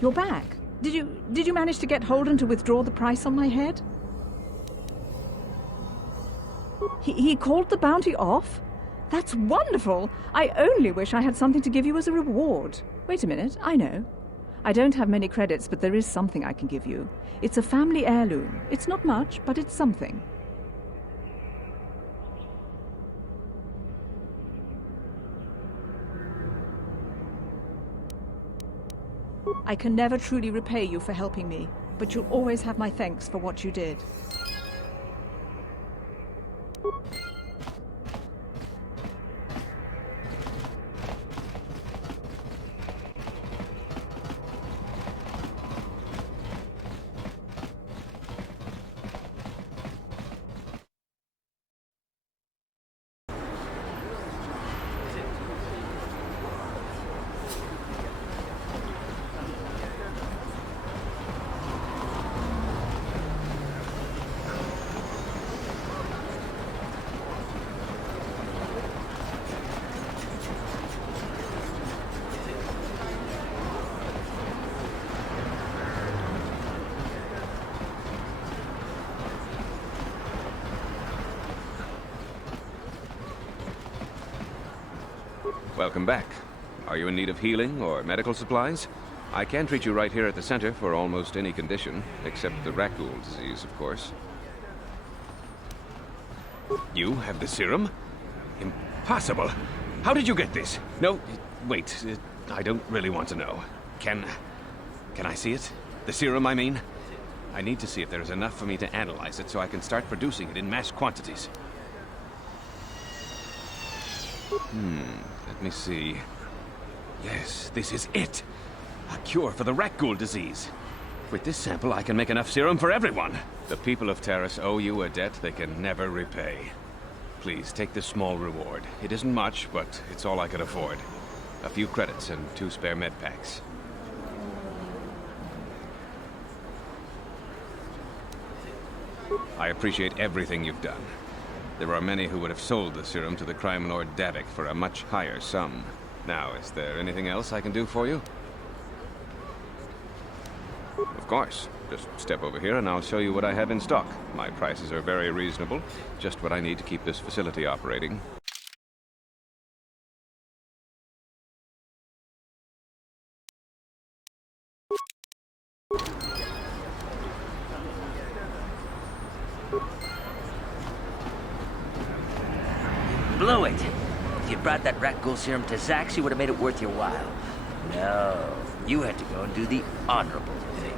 You're back. Did you manage to get Holden to withdraw the price on my head? He called the bounty off? That's wonderful! I only wish I had something to give you as a reward. Wait a minute, I know. I don't have many credits, but there is something I can give you. It's a family heirloom. It's not much, but it's something. I can never truly repay you for helping me, but you'll always have my thanks for what you did. Welcome back. Are you in need of healing or medical supplies? I can treat you right here at the center for almost any condition, except the rat ghoul disease, of course. You have the serum? Impossible! How did you get this? No, wait, I don't really want to know. Can I see it? The serum, I mean? I need to see if there is enough for me to analyze it so I can start producing it in mass quantities. Let me see. Yes, this is it! A cure for the rat ghoul disease. With this sample, I can make enough serum for everyone. The people of Terrace owe you a debt they can never repay. Please, take this small reward. It isn't much, but it's all I can afford. A few credits and 2 spare med packs. I appreciate everything you've done. There are many who would have sold the serum to the crime lord Davik for a much higher sum. Now, is there anything else I can do for you? Of course. Just step over here and I'll show you what I have in stock. My prices are very reasonable. Just what I need to keep this facility operating. Blew it. If you'd brought that rat ghoul serum to Zax, you would have made it worth your while. No, you had to go and do the honorable thing.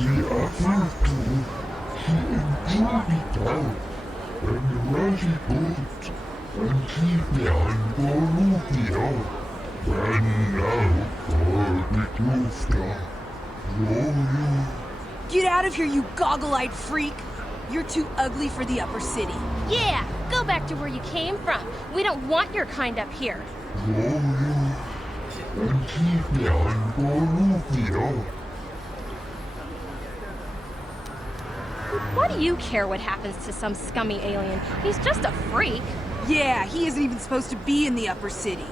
He offered to, he enjoyed it all, and really good, and he began Bolivia, and now for the Klufta. Get out of here, you goggle-eyed freak! You're too ugly for the upper city. Yeah, go back to where you came from. We don't want your kind up here. And he began Bolivia. Why do you care what happens to some scummy alien? He's just a freak. Yeah, he isn't even supposed to be in the upper city.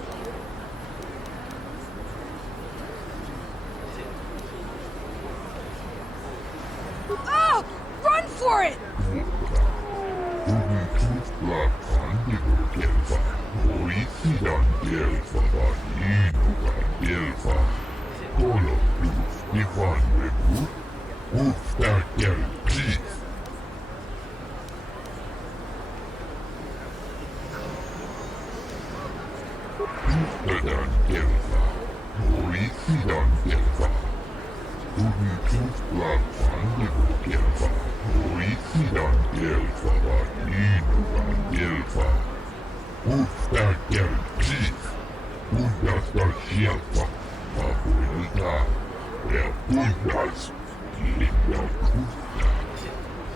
Oh! Run for it! elfava innovan elfa. Mutta kärkis. Puhdasta sieltä. Pahoilta. Ja puhdas. Liian puhdas.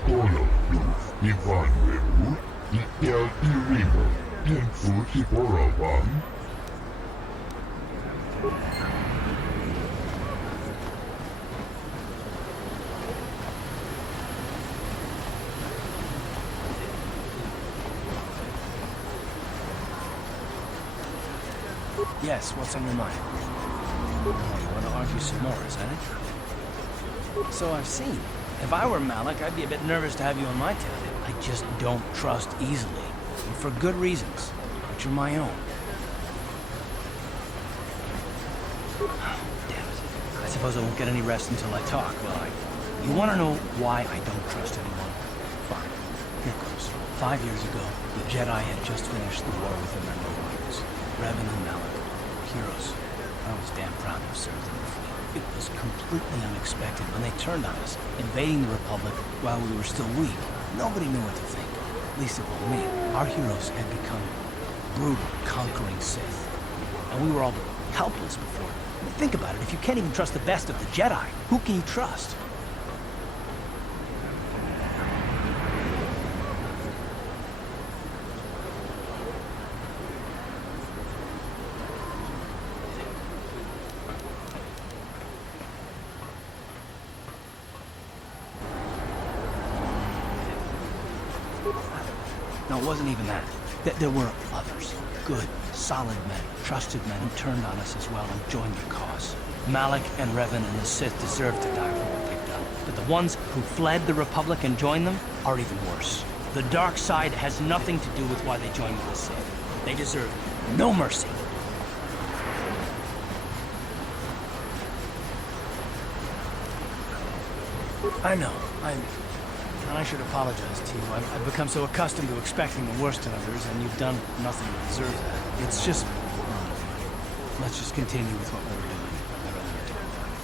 Kolotus Ivanvelu. Ikälti rivo. Tenfusi porovan. Yes, what's on your mind? Oh, you want to argue some more, is that it? So I've seen. If I were Malik, I'd be a bit nervous to have you on my tail. I just don't trust easily. And for good reasons. Which are my own. Damn it. I suppose I won't get any rest until I talk, will I? You want to know why I don't trust anyone? Fine. Here goes. 5 years ago, the Jedi had just finished the war with the Mandalorians. Revan and Malik. Heroes. I was damn proud to have served in the fleet. It was completely unexpected when they turned on us, invading the Republic while we were still weak. Nobody knew what to think. At least it wasn't me. Our heroes had become brutal, conquering Sith. And we were all helpless before. I mean, think about it. If you can't even trust the best of the Jedi, who can you trust? No, it wasn't even that. There were others. Good, solid men, trusted men who turned on us as well and joined the cause. Malik and Revan and the Sith deserved to die for what they've done. But the ones who fled the Republic and joined them are even worse. The dark side has nothing to do with why they joined with the Sith. They deserve no mercy. I know. I should apologize to you. I've become so accustomed to expecting the worst in others, and you've done nothing to deserve that. It's just... let's just continue with what we were doing. I'd rather not talk about it.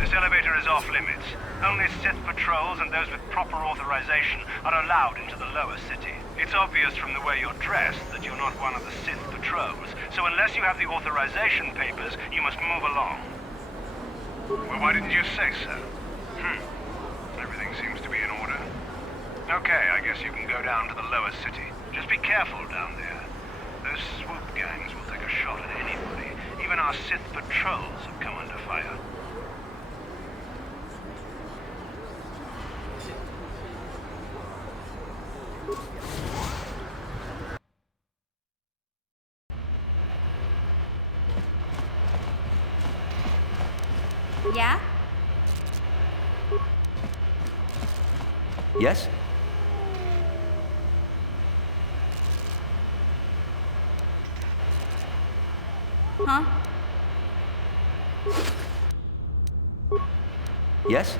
This elevator is off limits. Only Sith patrols and those with proper authorization are allowed into the lower city. It's obvious from the way you're dressed that you're not one of the Sith patrols, so unless you have the authorization papers, you must move along. Well, why didn't you say so? Everything seems to be in order. Okay, I guess you can go down to the lower city. Just be careful down there. Those swoop gangs will take a shot at anybody. Even our Sith patrols have come under fire. Yeah? Yes? Huh? Yes?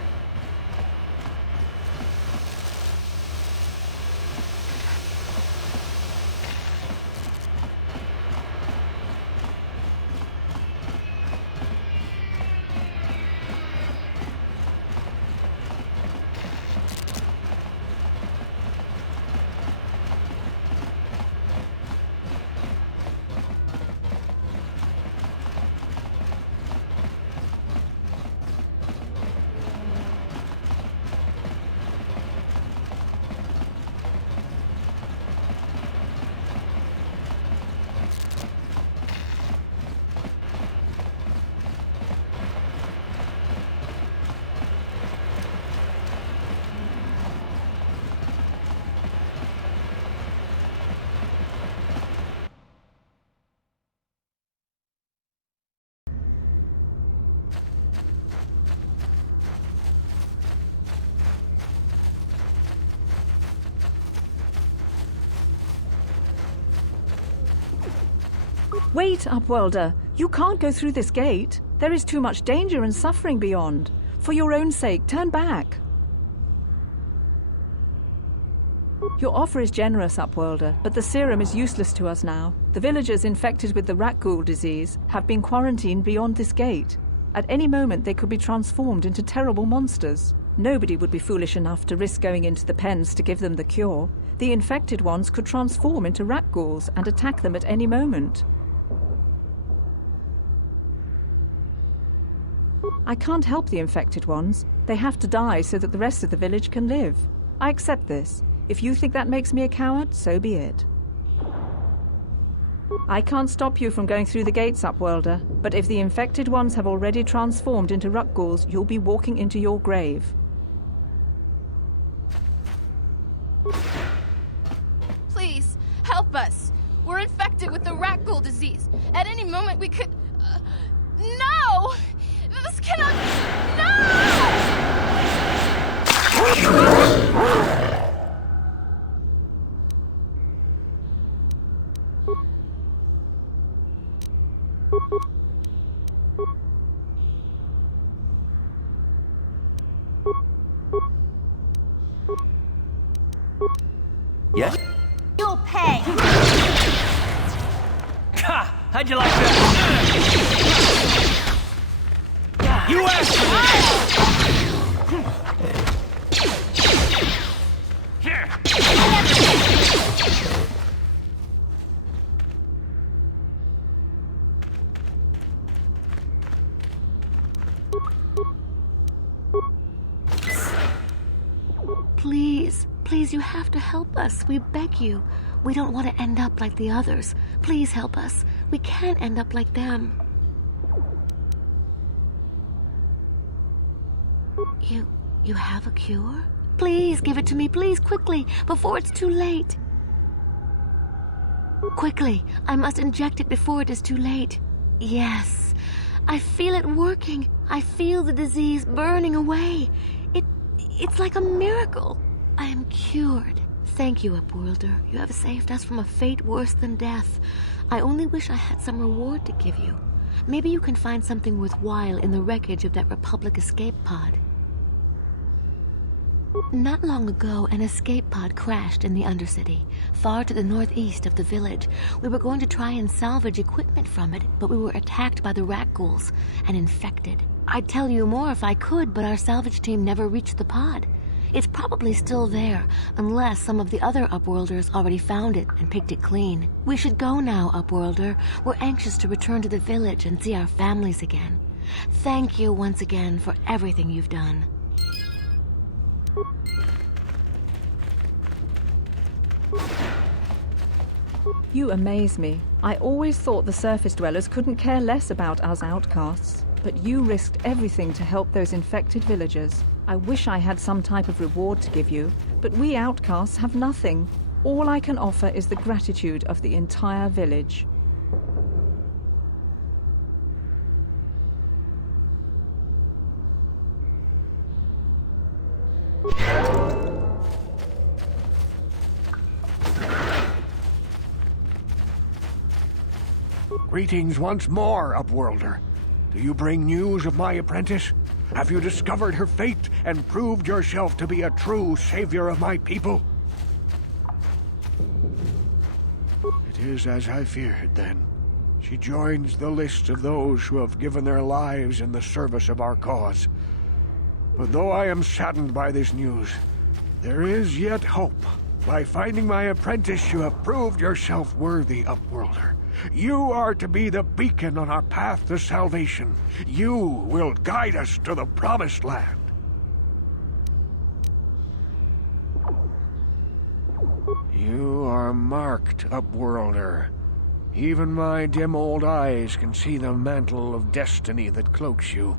Wait, Upworlder. You can't go through this gate. There is too much danger and suffering beyond. For your own sake, turn back. Your offer is generous, Upworlder, but the serum is useless to us now. The villagers infected with the rat ghoul disease have been quarantined beyond this gate. At any moment, they could be transformed into terrible monsters. Nobody would be foolish enough to risk going into the pens to give them the cure. The infected ones could transform into rat ghouls and attack them at any moment. I can't help the infected ones. They have to die so that the rest of the village can live. I accept this. If you think that makes me a coward, so be it. I can't stop you from going through the gates, Upworlder, but if the infected ones have already transformed into rat ghouls, you'll be walking into your grave. Please, help us. We're infected with the rat ghoul disease. At any moment we could... No! This cannot... No! Yes? You'll pay! Ha! How'd you like that? You asked for this! Here! Please, please, you have to help us. We beg you. We don't want to end up like the others. Please help us. We can't end up like them. You have a cure? Please give it to me, please, quickly, before it's too late. Quickly, I must inject it before it is too late. Yes, I feel it working. I feel the disease burning away. It's like a miracle. I am cured. Thank you, Upworlder. You have saved us from a fate worse than death. I only wish I had some reward to give you. Maybe you can find something worthwhile in the wreckage of that Republic escape pod. Not long ago, an escape pod crashed in the Undercity, far to the northeast of the village. We were going to try and salvage equipment from it, but we were attacked by the rat ghouls and infected. I'd tell you more if I could, but our salvage team never reached the pod. It's probably still there, unless some of the other Upworlders already found it and picked it clean. We should go now, Upworlder. We're anxious to return to the village and see our families again. Thank you once again for everything you've done. You amaze me. I always thought the surface dwellers couldn't care less about us outcasts, but you risked everything to help those infected villagers. I wish I had some type of reward to give you, but we outcasts have nothing. All I can offer is the gratitude of the entire village. Greetings once more, Upworlder. Do you bring news of my apprentice? Have you discovered her fate and proved yourself to be a true savior of my people? It is as I feared, then. She joins the list of those who have given their lives in the service of our cause. But though I am saddened by this news, there is yet hope. By finding my apprentice, you have proved yourself worthy, Upworlder. You are to be the beacon on our path to salvation. You will guide us to the promised land. You are marked, Upworlder. Even my dim old eyes can see the mantle of destiny that cloaks you.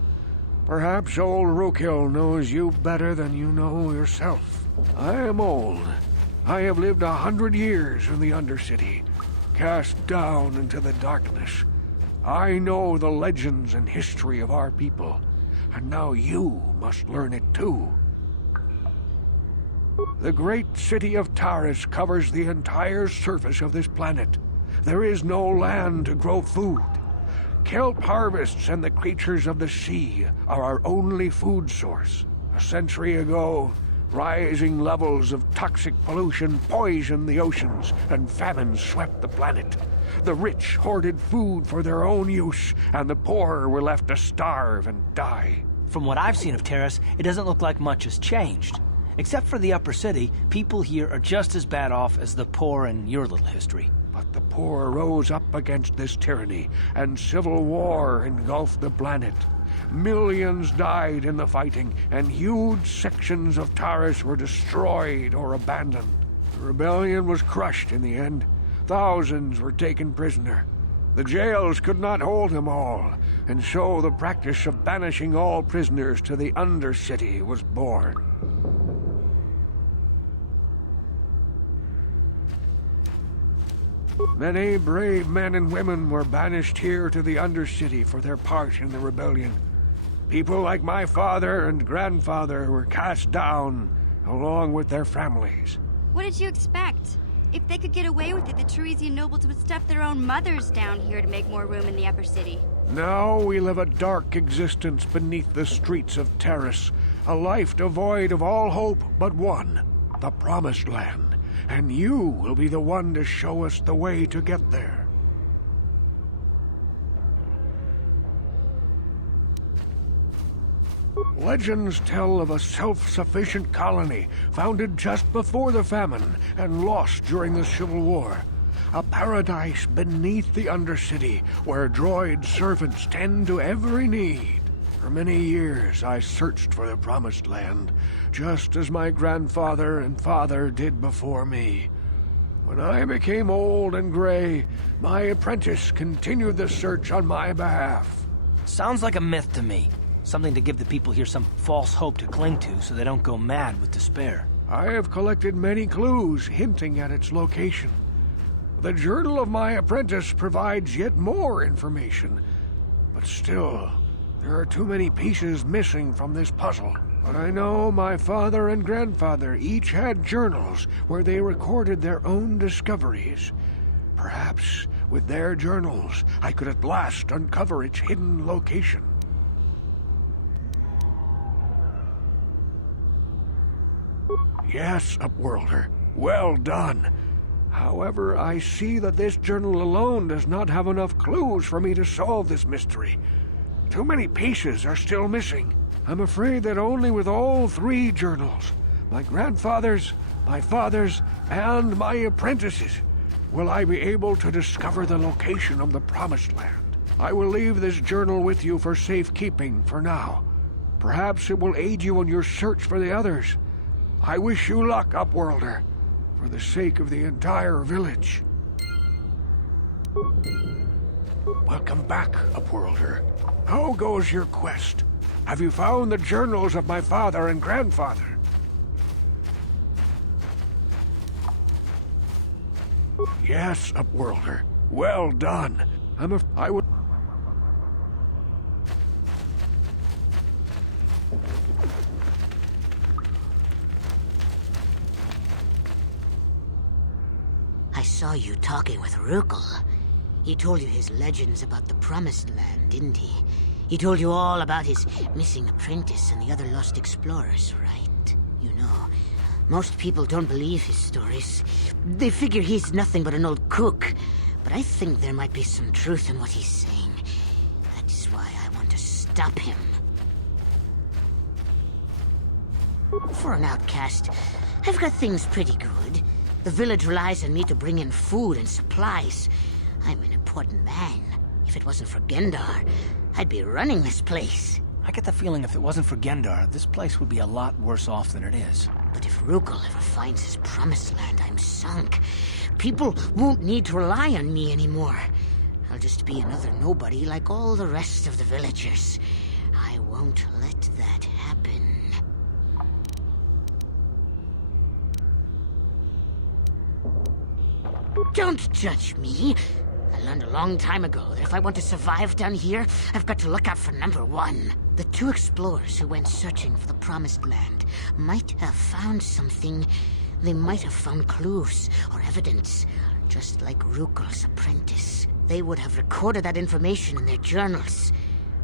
Perhaps old Rookhill knows you better than you know yourself. I am old. I have lived 100 years in the Undercity, cast down into the darkness. I know the legends and history of our people, and now you must learn it too. The great city of Taris covers the entire surface of this planet. there is no land to grow food. Kelp harvests and the creatures of the sea are our only food source. A century ago, rising levels of toxic pollution poisoned the oceans, and famine swept the planet. The rich hoarded food for their own use, and the poor were left to starve and die. From what I've seen of Terrace, it doesn't look like much has changed. Except for the upper city, people here are just as bad off as the poor in your little history. But the poor rose up against this tyranny, and civil war engulfed the planet. Millions died in the fighting, and huge sections of Taris were destroyed or abandoned. The rebellion was crushed in the end. Thousands were taken prisoner. The jails could not hold them all, and so the practice of banishing all prisoners to the Undercity was born. Many brave men and women were banished here to the Undercity for their part in the rebellion. People like my father and grandfather were cast down, along with their families. What did you expect? If they could get away with it, the Teresian nobles would stuff their own mothers down here to make more room in the upper city. Now we live a dark existence beneath the streets of Terrace, a life devoid of all hope but one, the Promised Land. And you will be the one to show us the way to get there. Legends tell of a self-sufficient colony founded just before the famine and lost during the Civil War. A paradise beneath the Undercity where droid servants tend to every need. For many years I searched for the Promised Land, just as my grandfather and father did before me. When I became old and gray, my apprentice continued the search on my behalf. Sounds like a myth to me. Something to give the people here some false hope to cling to so they don't go mad with despair. I have collected many clues hinting at its location. The journal of my apprentice provides yet more information, but still, there are too many pieces missing from this puzzle. But I know my father and grandfather each had journals where they recorded their own discoveries. Perhaps with their journals, I could at last uncover its hidden location. Yes, Upworlder. Well done. However, I see that this journal alone does not have enough clues for me to solve this mystery. Too many pieces are still missing. I'm afraid that only with all three journals, my grandfather's, my father's, and my apprentice's, will I be able to discover the location of the Promised Land. I will leave this journal with you for safekeeping for now. Perhaps it will aid you in your search for the others. I wish you luck, Upworlder, for the sake of the entire village. Welcome back, Upworlder. How goes your quest? Have you found the journals of my father and grandfather? Yes, Upworlder. Well done. I would... I saw you talking with Rukel. He told you his legends about the Promised Land, didn't he? He told you all about his missing apprentice and the other lost explorers, right? You know, most people don't believe his stories. They figure he's nothing but an old cook. But I think there might be some truth in what he's saying. That's why I want to stop him. For an outcast, I've got things pretty good. The village relies on me to bring in food and supplies. I'm an important man. If it wasn't for Gendar, I'd be running this place. I get the feeling if it wasn't for Gendar, this place would be a lot worse off than it is. But if Rukel ever finds his Promised Land, I'm sunk. People won't need to rely on me anymore. I'll just be another nobody like all the rest of the villagers. I won't let that happen. Don't judge me. I learned a long time ago that if I want to survive down here, I've got to look out for number one. The two explorers who went searching for the Promised Land might have found something. They might have found clues or evidence. just like Rukel's apprentice. They would have recorded that information in their journals.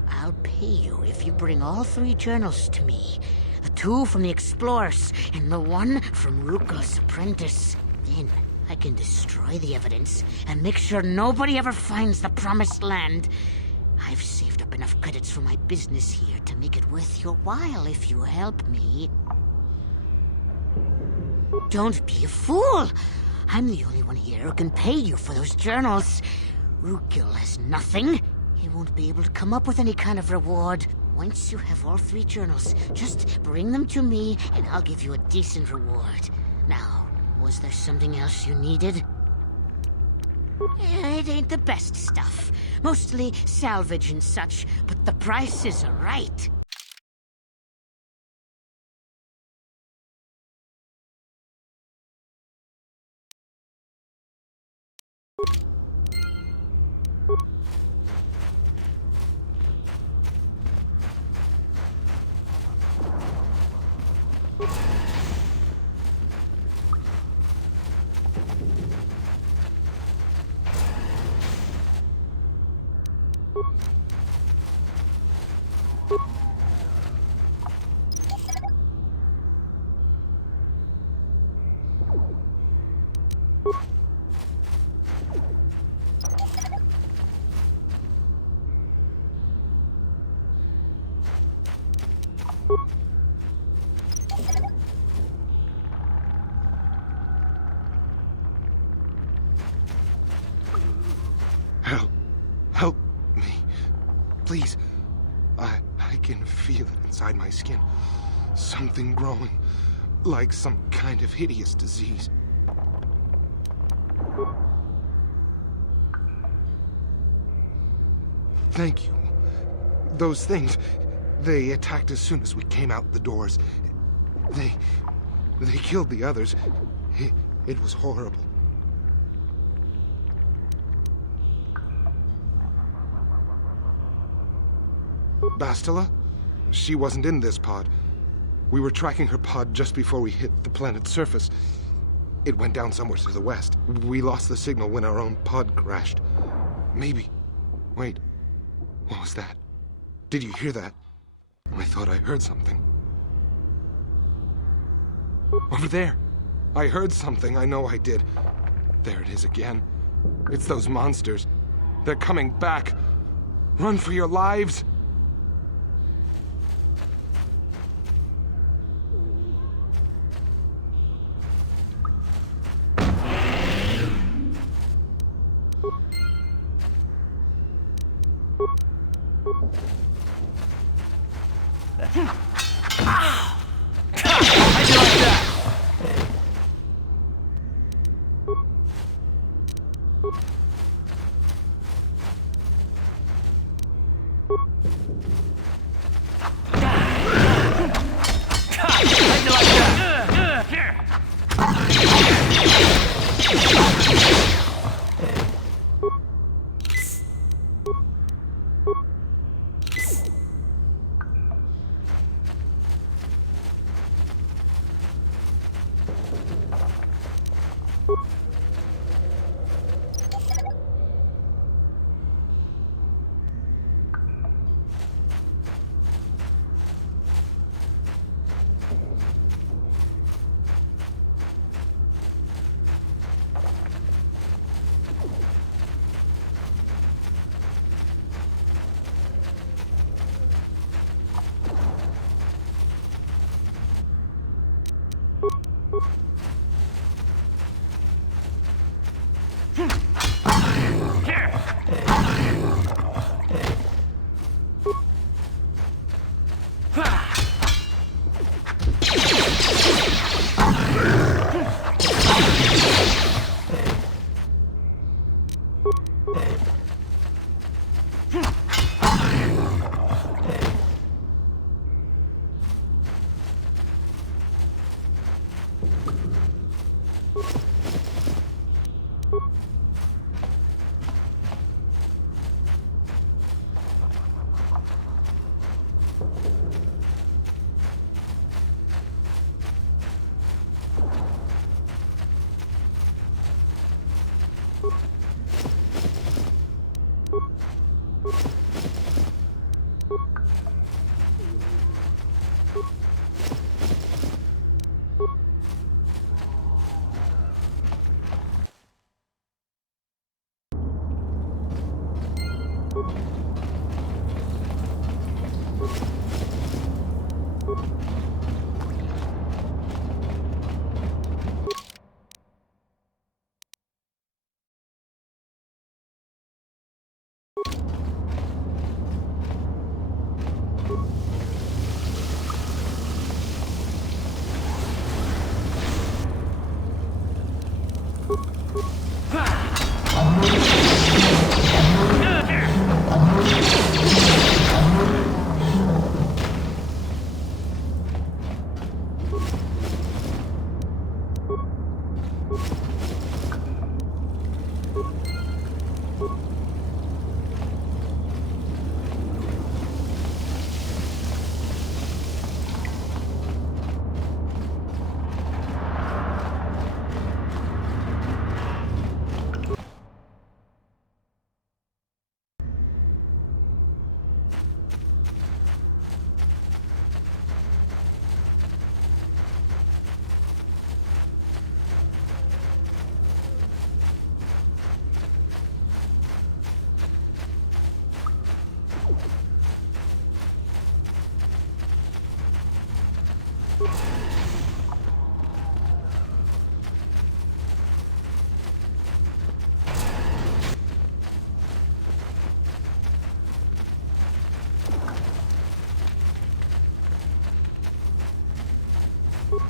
I'll pay you if you bring all 3 journals to me. The 2 from the explorers and the 1 from Rukel's apprentice. Then I can destroy the evidence and make sure nobody ever finds the Promised Land. I've saved up enough credits for my business here to make it worth your while if you help me. Don't be a fool! I'm the only one here who can pay you for those journals. Rukel has nothing. He won't be able to come up with any kind of reward. Once you have all 3 journals, just bring them to me and I'll give you a decent reward. Now, was there something else you needed? It ain't the best stuff. Mostly salvage and such, but the prices are right. Help me. Please. I can feel it inside my skin. Something growing. Like some kind of hideous disease. Thank you. Those things, they attacked as soon as we came out the doors. They killed the others. It was horrible. Bastila? She wasn't in this pod. We were tracking her pod just before we hit the planet's surface. It went down somewhere to the west. We lost the signal when our own pod crashed. Maybe... Wait. What was that? Did you hear that? I thought I heard something. Over there! I heard something, I know I did. There it is again. It's those monsters. They're coming back. Run for your lives!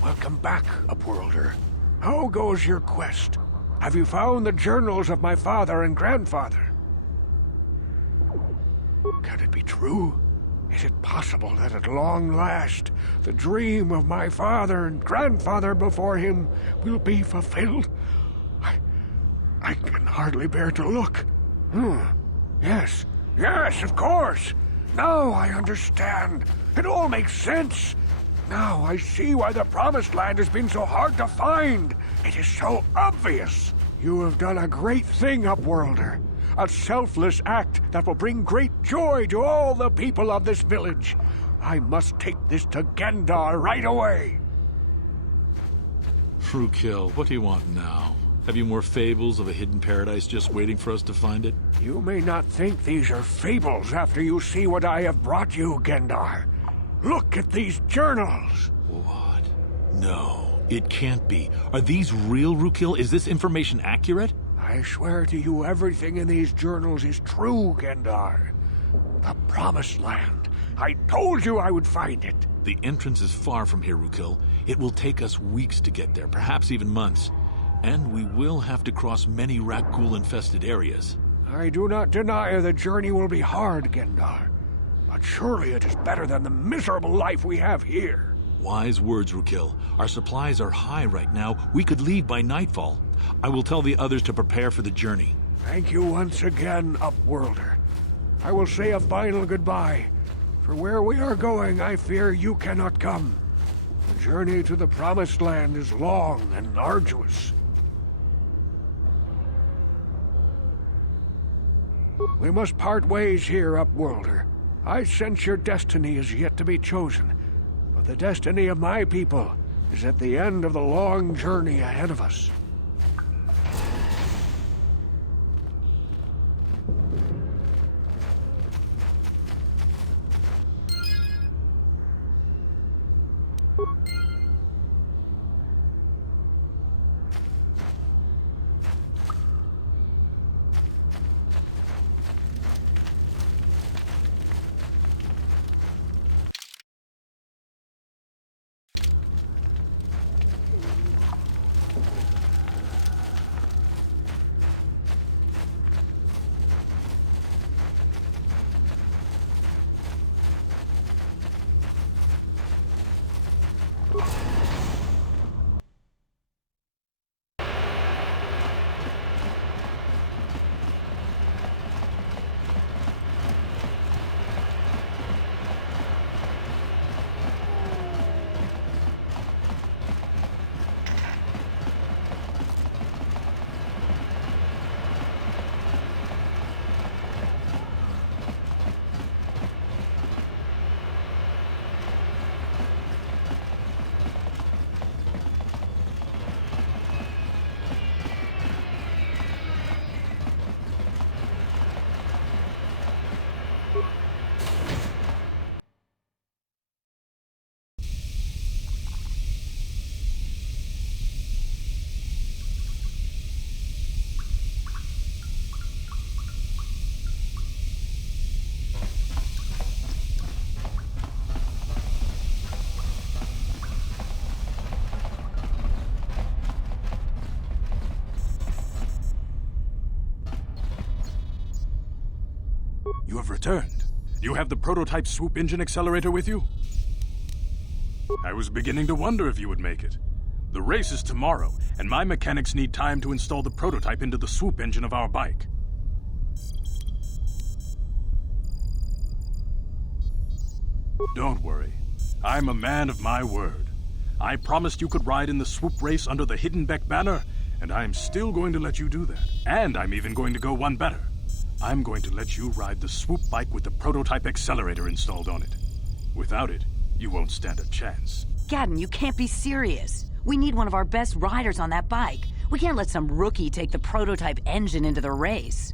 Welcome back, Upworlder. How goes your quest? Have you found the journals of my father and grandfather? Can it be true? Is it possible that at long last, the dream of my father and grandfather before him will be fulfilled? I can hardly bear to look. Yes, of course. Now I understand. It all makes sense. Now I see why the Promised Land has been so hard to find. It is so obvious. You have done a great thing, Upworlder. A selfless act that will bring great joy to all the people of this village. I must take this to Gendar right away. Rukil, what do you want now? Have you more fables of a hidden paradise just waiting for us to find it? You may not think these are fables after you see what I have brought you, Gendar. Look at these journals. What? No, it can't be. Are these real, Rukil? Is this information accurate? I swear to you everything in these journals is true, Gendar. The Promised Land. I told you I would find it. The entrance is far from here, Rukil. It will take us weeks to get there, perhaps even months. And we will have to cross many Rakghoul-infested areas. I do not deny the journey will be hard, Gendar. But surely it is better than the miserable life we have here. Wise words, Rukil. Our supplies are high right now. We could leave by nightfall. I will tell the others to prepare for the journey. Thank you once again, Upworlder. I will say a final goodbye. For where we are going, I fear you cannot come. The journey to the Promised Land is long and arduous. We must part ways here, Upworlder. I sense your destiny is yet to be chosen, but the destiny of my people is at the end of the long journey ahead of us. You have returned. You have the prototype swoop engine accelerator with you? I was beginning to wonder if you would make it. The race is tomorrow, and my mechanics need time to install the prototype into the swoop engine of our bike. Don't worry. I'm a man of my word. I promised you could ride in the swoop race under the Hiddenbeck banner, and I'm still going to let you do that. And I'm even going to go one better. I'm going to let you ride the swoop bike with the prototype accelerator installed on it. Without it, you won't stand a chance. Gadden, you can't be serious. We need one of our best riders on that bike. We can't let some rookie take the prototype engine into the race.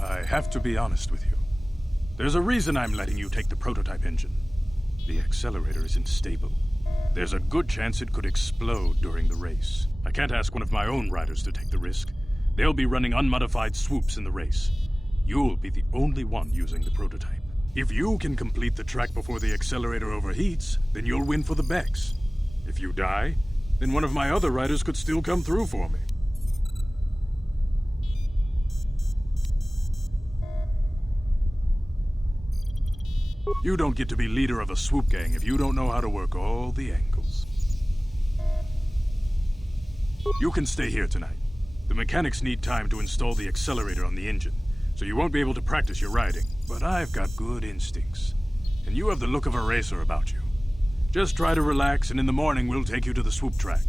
I have to be honest with you. There's a reason I'm letting you take the prototype engine. The accelerator isn't stable. There's a good chance it could explode during the race. I can't ask one of my own riders to take the risk. They'll be running unmodified swoops in the race. You'll be the only one using the prototype. If you can complete the track before the accelerator overheats, then you'll win for the Bex. If you die, then one of my other riders could still come through for me. You don't get to be leader of a swoop gang if you don't know how to work all the angles. You can stay here tonight. The mechanics need time to install the accelerator on the engine, so you won't be able to practice your riding. But I've got good instincts, and you have the look of a racer about you. Just try to relax, and in the morning we'll take you to the swoop track.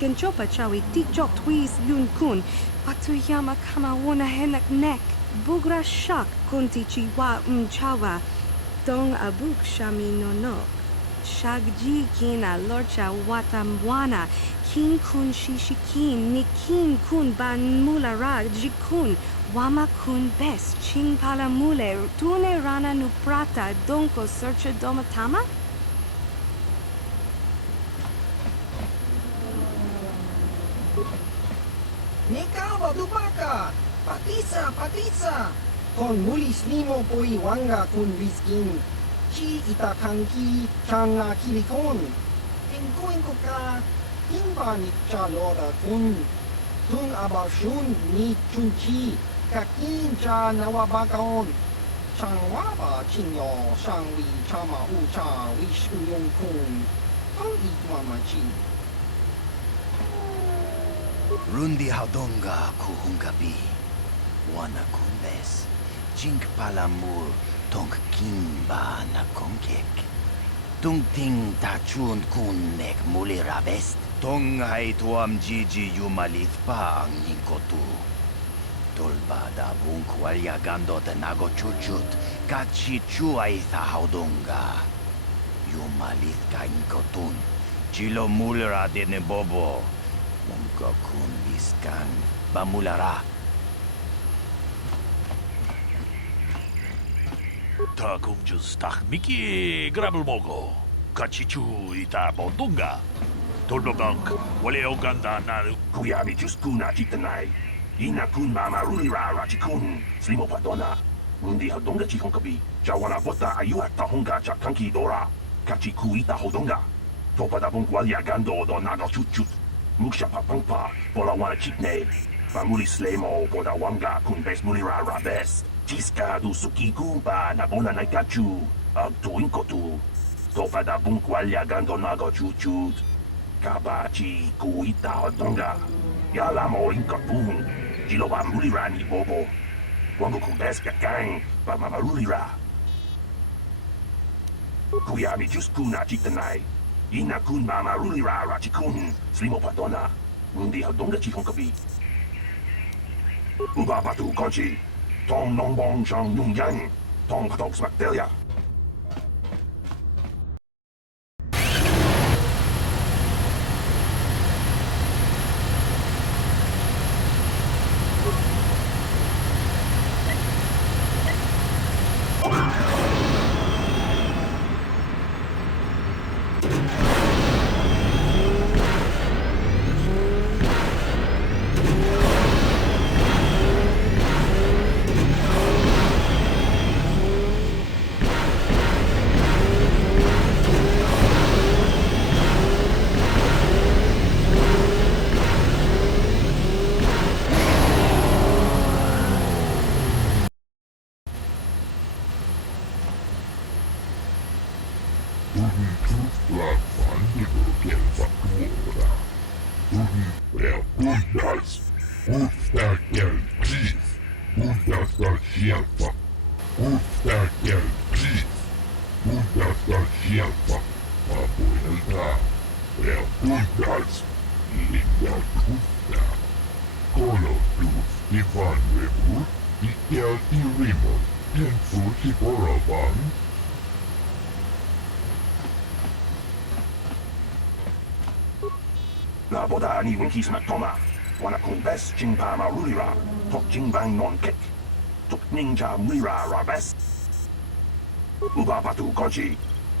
Genchopa chawi tikjok twiz lun kun, atuyama kama wana henak nek, bugra shak kunti chiwa chawa, dong abuk shami no nok. shagji kina lorcha watamwana kin kun shishikin nikin kun ban mulara jikun wama kun bes ching palamule tune rana nuprata donko searcha domatama. Nika wadupaka patisa kon mulis nimo poi wanga kun riskin chi itakanki changa kilikon inkuin ka inba ni chaloda kun tung abashun ni chunchi kakin cha nawabakon changwaba chinyo shangwi chama ucha wishu yong kun tong ikmamachi Rundi Haudonga Kuhungabi, Wana Kumbes, Jink Palamur, Tong Kimba Nakonkek, Tung Ting Tachun Kunnek Mulirabest, Tong Haituam Gigi Yumalithpa Ninkotu, Tolba da Bunk Walyagando de Nago Chuchut, Kachi Chuaitha Haudonga, Yumalithka Inkotun, Chilo Mulira de Nebobo. Mongko kun biskan bamulara. Ta kumjus tak miki grabel mogo. Kachichu ita bondunga. Tolbobank wale oganda na Kuyami juskuna chitanai. Ina kun mama rulira rachikun. Slimo padona. Rundi hodonga chihonkabi. Jawana bota ayuat tahonga chakanki dora. Kachiku ita hodonga. Topada bongwalia gando do nago chutchut. Muksha papangpa, pola wana chitne. Pamuli slemo, poda wanga kun bes mulira rabes. Chiska du suki kumpa na bona naikachu. Ag tuinkotu. Topa da bunkwalia gando nago chuchut. Kabachi kuita hodonga. Yalamo inkapun. Jiloba mulira ni bobo. Wango kun bes kakang, pa mamarulira. Kuyami juskuna chitanai. Ina kun mama rulira rachikun, slimo padona, rundi hodonga chihonkabi. Uba patu konchi, tong nongbong chang nung yang, tong patok smaktelia. Na boda ni winkis matoma. Wana kun bes chingpa marulira. Tok jingbang non kek. Tok ninja mulira rabes. Uba patu konchi.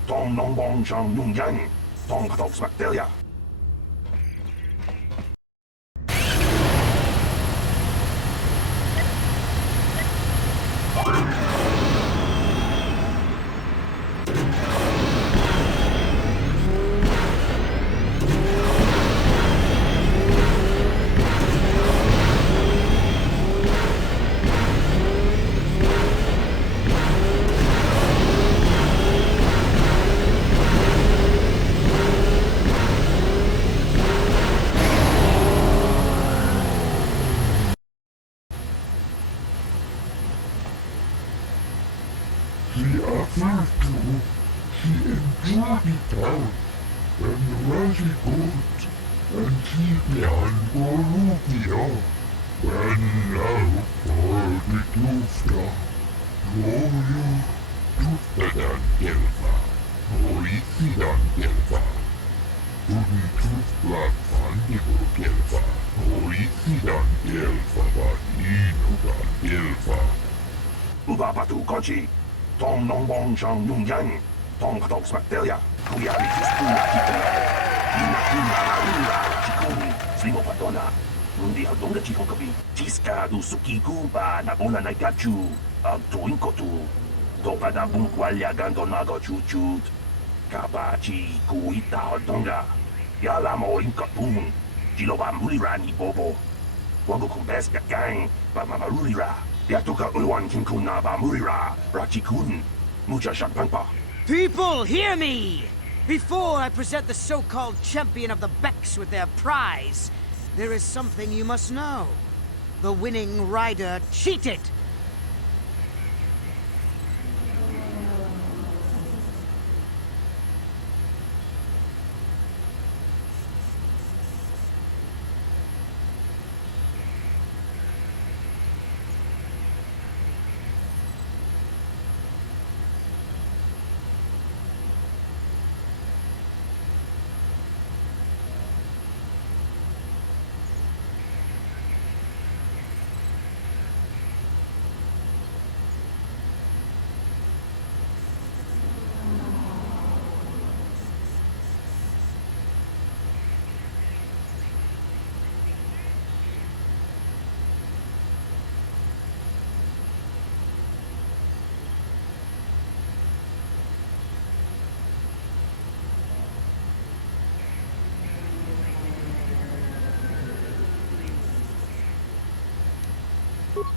Tong nongbong chang nung yang. Tong patok smaktelia. Orisidan Delva. Unitus Blackman Dibur Delva. Orisidan Delva Inudan Delva. Ubabatu Kochi. Tom Nongbong Shang Nung Yang. Tom Patok Smaktelia. Kuyari Hispuna Kitana. Inakuna Narula Chikuni. Slimo Patona. Mundi Hadonga Chikokabi. Chiska du Sukiku ba Nabona Naikachu. Tuinkotu. Topada Bunkwalya Gandonago Chuchut. Kabachi Kuita Hadonga. Yalamo Inkapun. Jiloba Mulirani Bobo. Wango Kumbes Gang. Ba Mamarulira. Yatuka Uwan Kinkuna ba Murira. Rachikun. Mucha Shampanpa. People, hear me! Before I present the so-called champion of the Becks with their prize, there is something you must know. The winning rider cheated!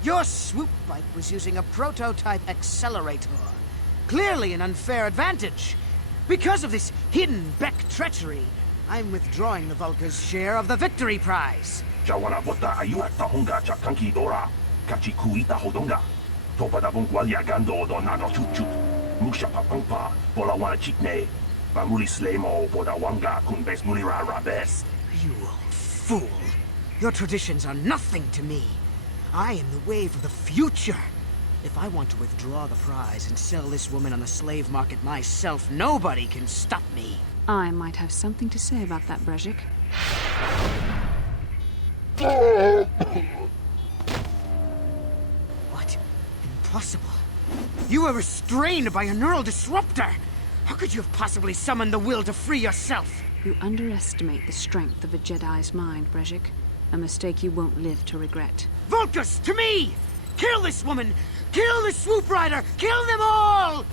Your swoop bike was using a prototype accelerator. Clearly an unfair advantage. Because of this hidden Beck treachery, I'm withdrawing the Vulca's share of the victory prize. Jawana Bota Ayuata Honga Chakanki Dora. Kachi Kuita Hodonga. Topada Bunkwalya Gando Donano Chuchut. Musha Papampa. Polawana Chikne. Bamuli Slemo Poda Wanga Kunbes Mulira Rabes. You old fool. Your traditions are nothing to me. I am the wave of the future. If I want to withdraw the prize and sell this woman on the slave market myself, nobody can stop me. I might have something to say about that, Brezhik. What? Impossible. You were restrained by a neural disruptor. How could you have possibly summoned the will to free yourself? You underestimate the strength of a Jedi's mind, Brezhik. A mistake you won't live to regret. Vulcus, to me! Kill this woman! Kill the swoop rider! Kill them all!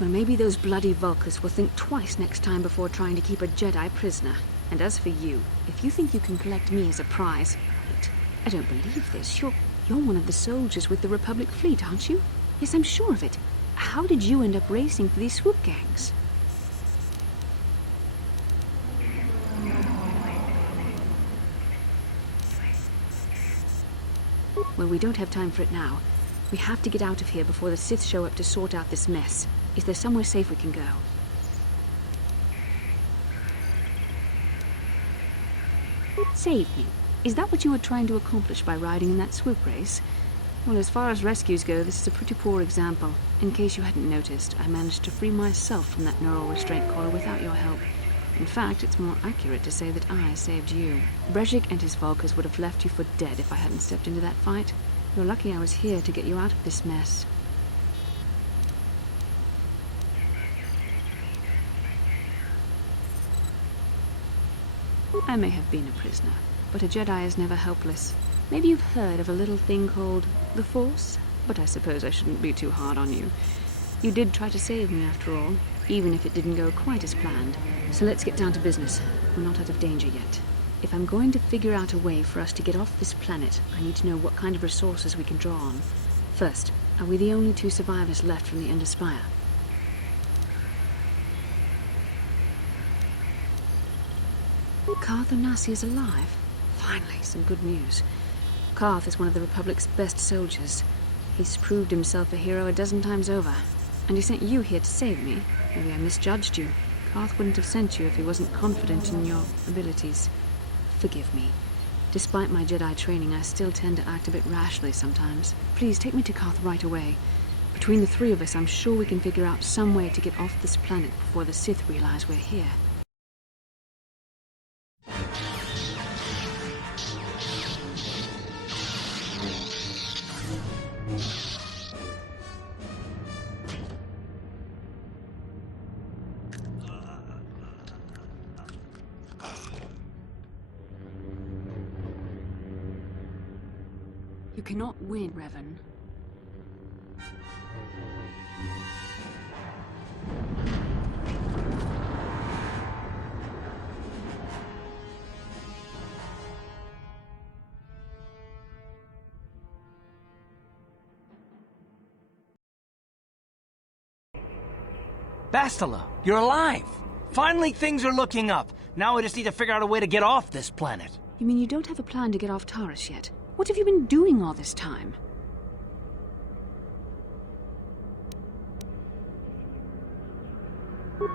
Well, maybe those bloody Vulcans will think twice next time before trying to keep a Jedi prisoner. And as for you, if you think you can collect me as a prize... Wait, I don't believe this. You're one of the soldiers with the Republic fleet, aren't you? Yes, I'm sure of it. How did you end up racing for these swoop gangs? Well, we don't have time for it now. We have to get out of here before the Sith show up to sort out this mess. Is there somewhere safe we can go? Save me. Is that what you were trying to accomplish by riding in that swoop race? Well, as far as rescues go, this is a pretty poor example. In case you hadn't noticed, I managed to free myself from that neural restraint collar without your help. In fact, it's more accurate to say that I saved you. Brejik and his Volkers would have left you for dead if I hadn't stepped into that fight. You're lucky I was here to get you out of this mess. I may have been a prisoner, but a Jedi is never helpless. Maybe you've heard of a little thing called the Force, but I suppose I shouldn't be too hard on you. You did try to save me after all, even if it didn't go quite as planned. So let's get down to business. We're not out of danger yet. If I'm going to figure out a way for us to get off this planet, I need to know what kind of resources we can draw on. First, are we the only 2 survivors left from the Ender Spire? Karth Onasi is alive. Finally, some good news. Karth is one of the Republic's best soldiers. He's proved himself a hero a dozen times over. And he sent you here to save me. Maybe I misjudged you. Karth wouldn't have sent you if he wasn't confident in your abilities. Forgive me. Despite my Jedi training, I still tend to act a bit rashly sometimes. Please, take me to Karth right away. Between the 3 of us, I'm sure we can figure out some way to get off this planet before the Sith realize we're here. You cannot win, Revan. Bastila, you're alive! Finally, things are looking up. Now we just need to figure out a way to get off this planet. You mean you don't have a plan to get off Taurus yet? What have you been doing all this time?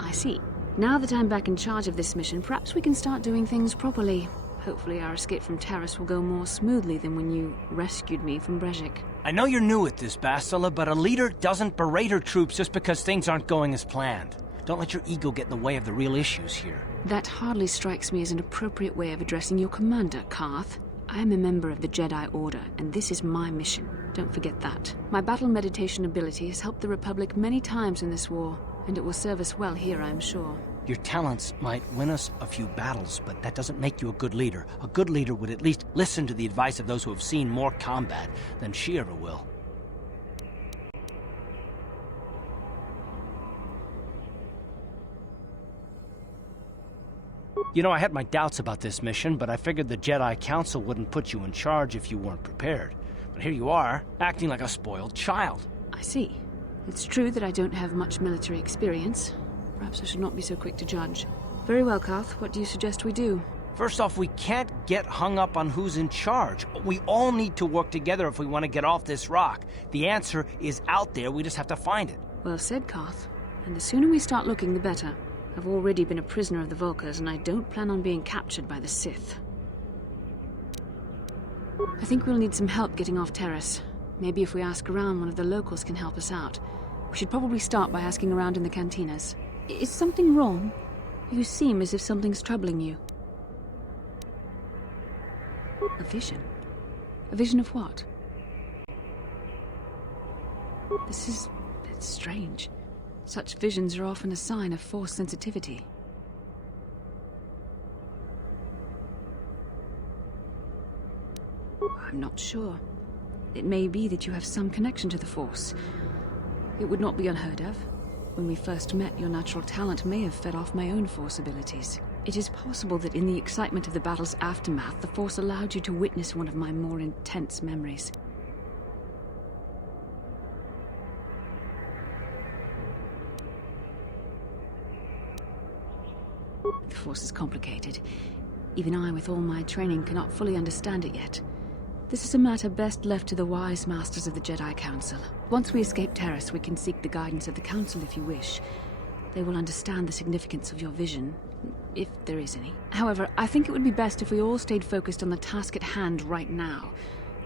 I see. Now that I'm back in charge of this mission, perhaps we can start doing things properly. Hopefully our escape from Taurus will go more smoothly than when you rescued me from Brejik. I know you're new at this, Bastila, but a leader doesn't berate her troops just because things aren't going as planned. Don't let your ego get in the way of the real issues here. That hardly strikes me as an appropriate way of addressing your commander, Karth. I am a member of the Jedi Order, and this is my mission. Don't forget that. My battle meditation ability has helped the Republic many times in this war, and it will serve us well here, I'm sure. Your talents might win us a few battles, but that doesn't make you a good leader. A good leader would at least listen to the advice of those who have seen more combat than she ever will. You know, I had my doubts about this mission, but I figured the Jedi Council wouldn't put you in charge if you weren't prepared. But here you are, acting like a spoiled child. I see. It's true that I don't have much military experience. Perhaps I should not be so quick to judge. Very well, Karth. What do you suggest we do? First off, we can't get hung up on who's in charge. We all need to work together if we want to get off this rock. The answer is out there. We just have to find it. Well said, Karth. And the sooner we start looking, the better. I've already been a prisoner of the Volkers, and I don't plan on being captured by the Sith. I think we'll need some help getting off Taurus. Maybe if we ask around, one of the locals can help us out. We should probably start by asking around in the cantinas. Is something wrong? You seem as if something's troubling you. A vision? A vision of what? It's strange. Such visions are often a sign of Force sensitivity. I'm not sure. It may be that you have some connection to the Force. It would not be unheard of. When we first met, your natural talent may have fed off my own Force abilities. It is possible that in the excitement of the battle's aftermath, the Force allowed you to witness one of my more intense memories. The Force is complicated. Even I, with all my training, cannot fully understand it yet. This is a matter best left to the wise masters of the Jedi Council. Once we escape Terrace, we can seek the guidance of the Council if you wish. They will understand the significance of your vision, if there is any. However, I think it would be best if we all stayed focused on the task at hand right now.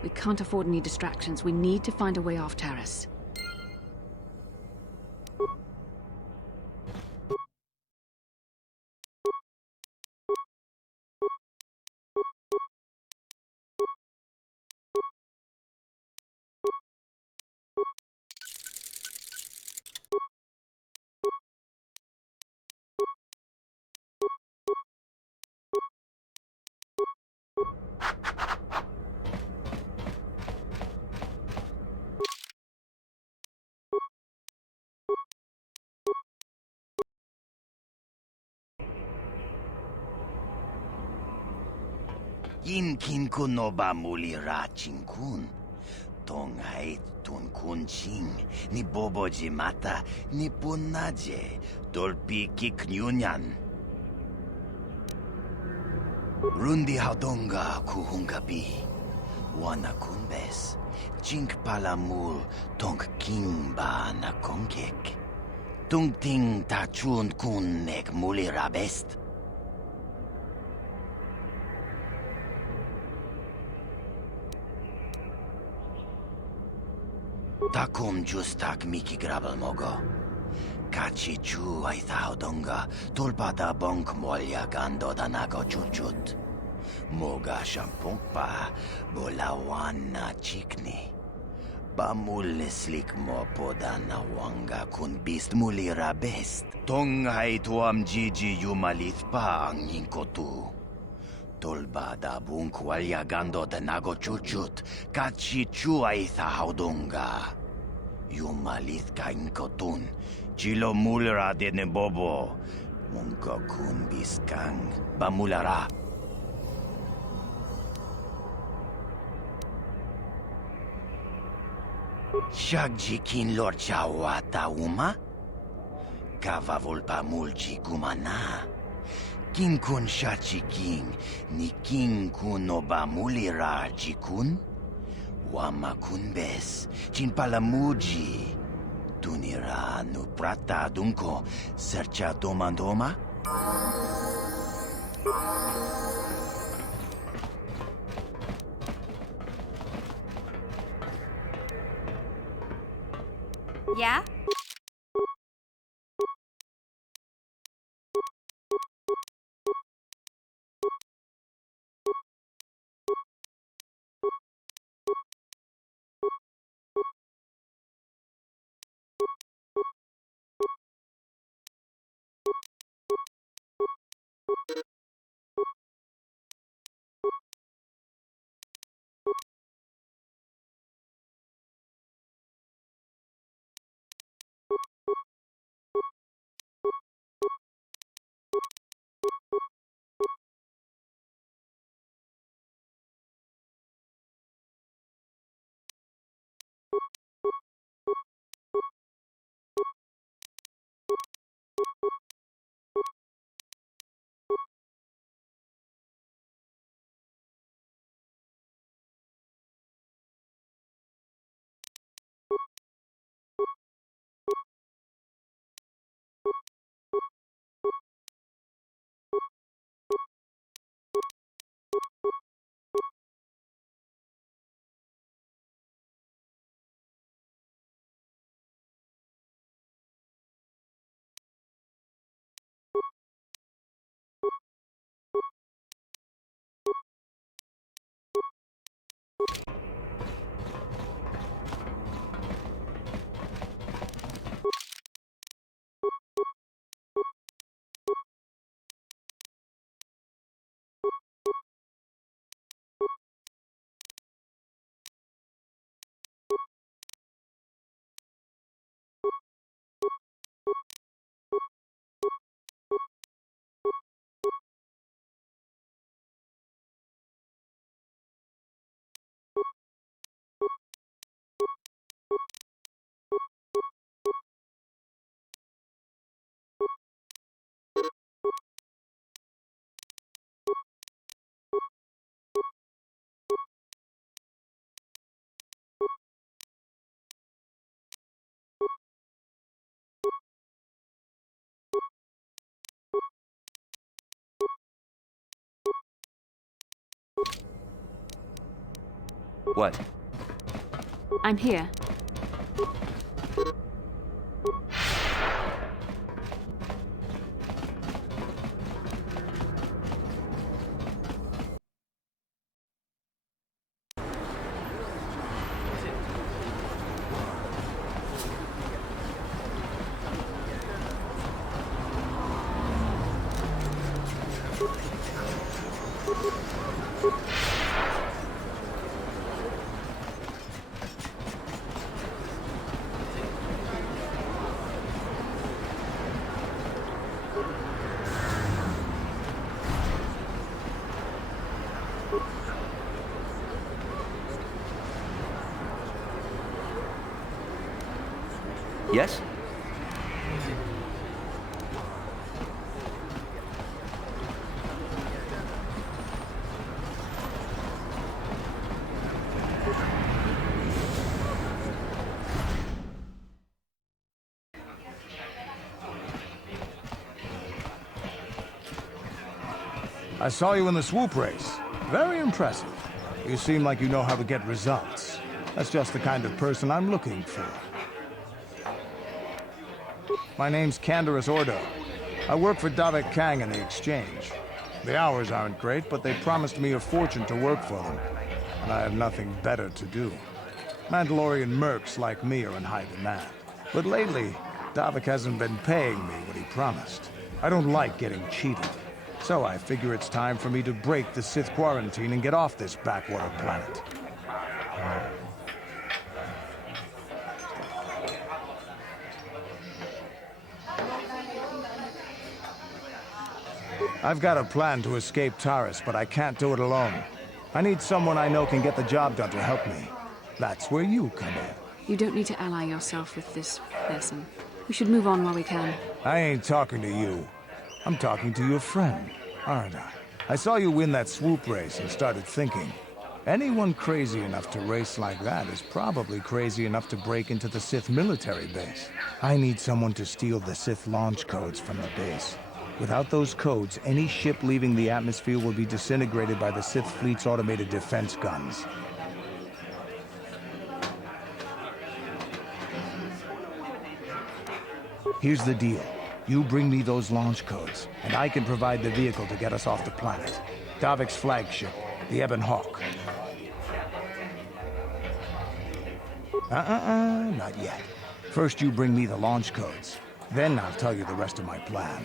We can't afford any distractions. We need to find a way off Terrace. Yin kin kun no ba muli ra ching kun. Tong hai tun kun ching. Ni bobo jimata. Ni punaje. Dolpi kik nyunyan. Rundi haudonga kuhungabi. Wana kunbes. Chink palamul tong king ba na kongkek. Tung ting ta chun kun nek muli rabest. Takum justak miki grabal mogo. Kachi chu ay thaudonga. Tulpada bonk molya gando danago chuchut. Moga shampungpa. Bolawan na chikni. Bamul slik mo poda na wanga kun bist muli rabest. Tong ay tuam jiji yumalith pa ang yinkotu. Tolbada bunk walya gando danago chuchut. Kachi chu ay thaudonga. Yumalith kain kotun, chilo mulra de nebobo, munko kun biskang, bamulara. Shagjikin lord chawata uma? Kavavulpa mulji gumana. King kun shachi king, ni king kun oba mulira jikun? Wama kunbes, chinpalamuji. Tunira nu prata dunko, sercha domandoma? Yeah? What? I'm here. Yes? I saw you in the swoop race. Very impressive. You seem like you know how to get results. That's just the kind of person I'm looking for. My name's Canderous Ordo. I work for Davik Kang in the exchange. The hours aren't great, but they promised me a fortune to work for them. And I have nothing better to do. Mandalorian mercs like me are in high demand. But lately, Davik hasn't been paying me what he promised. I don't like getting cheated. So I figure it's time for me to break the Sith quarantine and get off this backwater planet. I've got a plan to escape Taris, but I can't do it alone. I need someone I know can get the job done to help me. That's where you come in. You don't need to ally yourself with this person. We should move on while we can. I ain't talking to you. I'm talking to your friend, aren't I? I saw you win that swoop race and started thinking. Anyone crazy enough to race like that is probably crazy enough to break into the Sith military base. I need someone to steal the Sith launch codes from the base. Without those codes, any ship leaving the atmosphere will be disintegrated by the Sith fleet's automated defense guns. Here's the deal. You bring me those launch codes, and I can provide the vehicle to get us off the planet. Davik's flagship, the Ebon Hawk. Not yet. First you bring me the launch codes. Then I'll tell you the rest of my plan.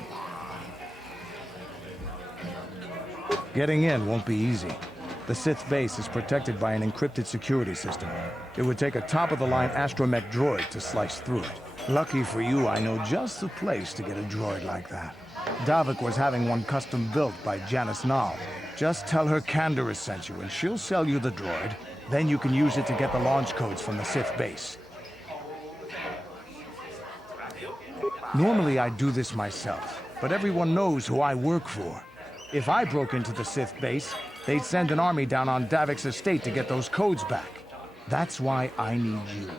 Getting in won't be easy. The Sith base is protected by an encrypted security system. It would take a top-of-the-line astromech droid to slice through it. Lucky for you, I know just the place to get a droid like that. Davik was having one custom built by Janice Nall. Just tell her Canderous sent you, and she'll sell you the droid. Then you can use it to get the launch codes from the Sith base. Normally I'd do this myself, but everyone knows who I work for. If I broke into the Sith base, they'd send an army down on Davik's estate to get those codes back. That's why I need you.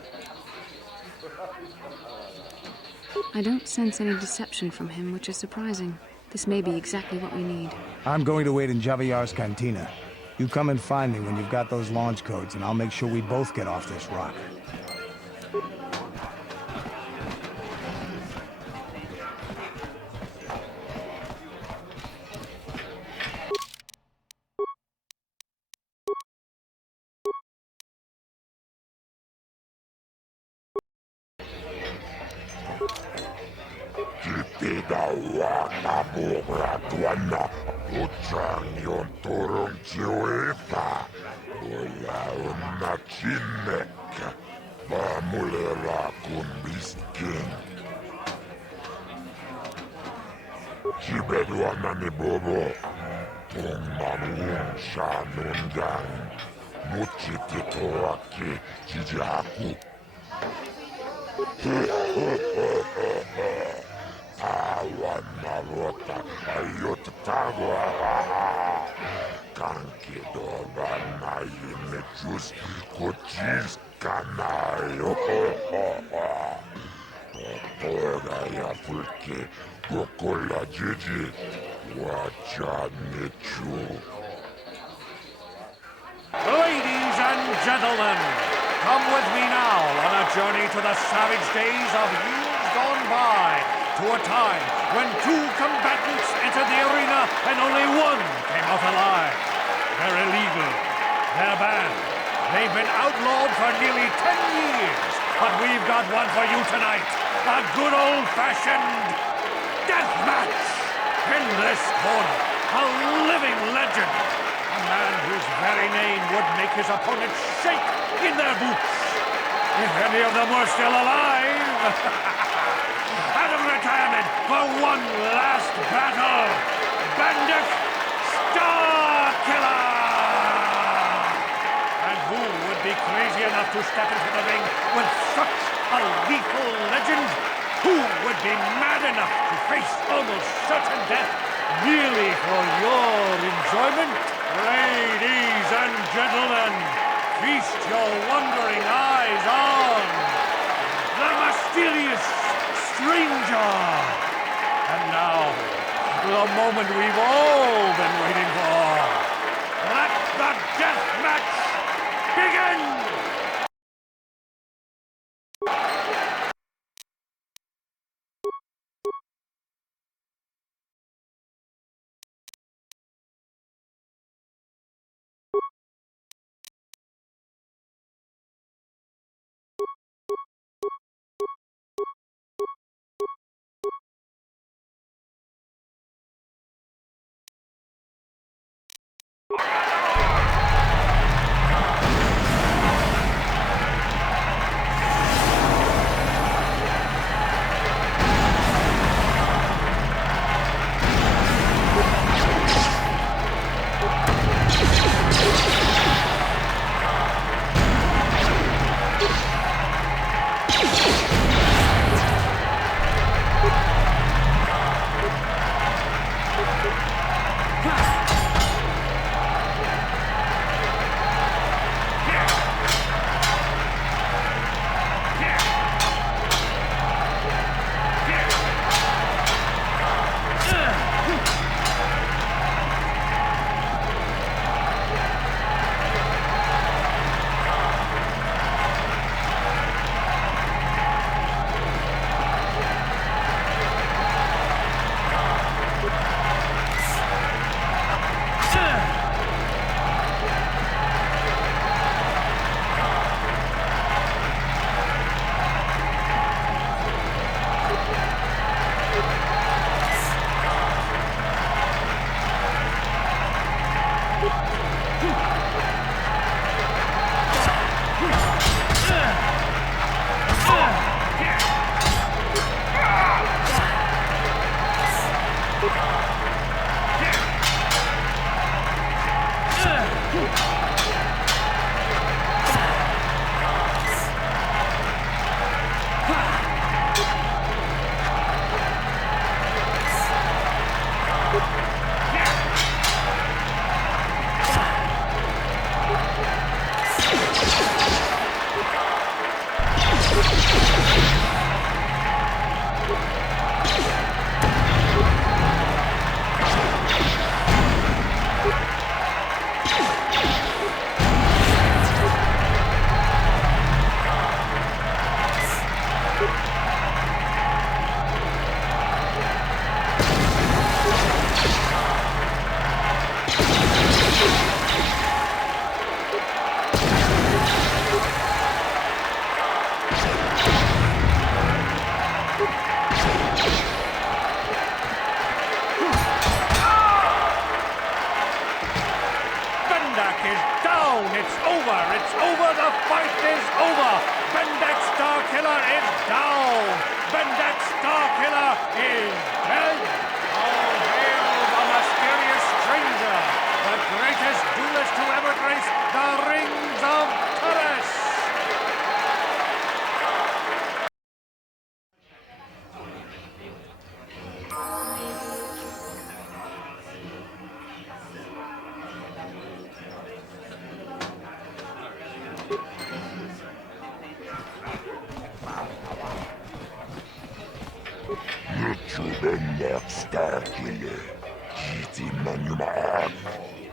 I don't sense any deception from him, which is surprising. This may be exactly what we need. I'm going to wait in Javiar's cantina. You come and find me when you've got those launch codes, and I'll make sure we both get off this rock. Ladies and gentlemen, come with me now on a journey to the savage days of years gone by, to a time when two combatants entered the arena and only one came out alive. They're illegal. They're banned. They've been outlawed for nearly 10 years, but we've got one for you tonight. A good old-fashioned death match. In this corner, a living legend. A man whose very name would make his opponents shake in their boots. If any of them were still alive. Out of retirement for one last battle. Bandit Starkiller! And who would be crazy enough to step into the ring with such a lethal legend? Who would be mad enough to face almost certain death merely for your enjoyment? Ladies and gentlemen, feast your wondering eyes on the mysterious stranger. And now, the moment we've all been waiting for. Let the death match begin!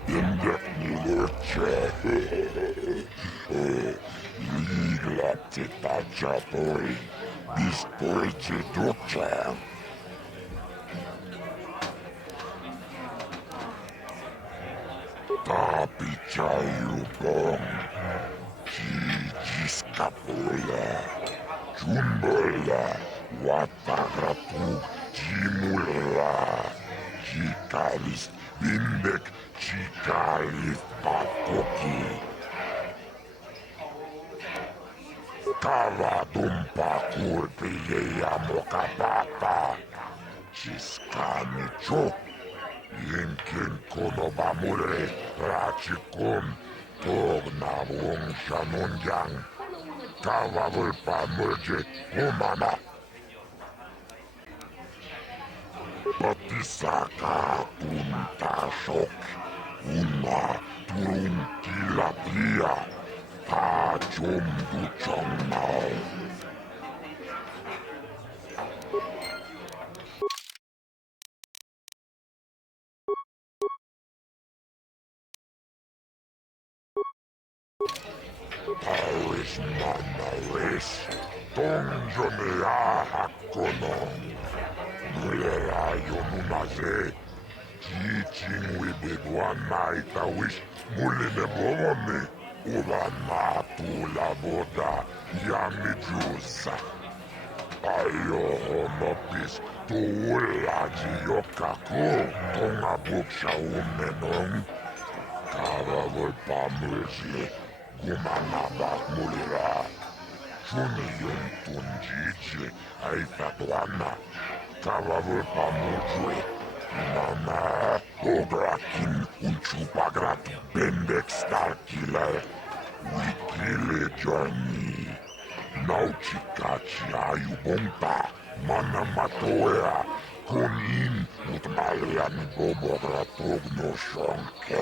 Bindek Nilurche. Ligla Tita Chapoi. Bispoiche Ducha. Tapi Chayu Bong. Jiskapola. Jumbola. Watagratu. Jimula. Jikalis. Bindek. Jikalis Pakoki. Kava Dumpa Kurpiya Mokapata. Jiskani Chok. Yinkin Konobamure. Rachikun. Tognavung Shanunjang. Kava Vulpa Murje. Humana. Patisaka Tuntashok. Una Turun Kilapia. Ta Chum Duchong Now. Paris Manaris. Tongjonea Hakonon. Mulera Yonunaze. Teaching we big one night I wish Muline Bomone. Urana Tula Boda. Yami Jusa. Ayo Homopis. Tuulaji Yokaku. Tonga Buksha Umenon. Kava Vulpa Mulsi. Gumanabak Mulira. Juniyon Tunjiji. Aitatuana. Kava Vulpa Mujwe. Mama, Obrakin, Unchupagrat, Bendek Starkiller, Wikile Journey, Nauchikachi Ayubonta, Manamatoea, Konin, Utmalian Bobogratogno Shonke.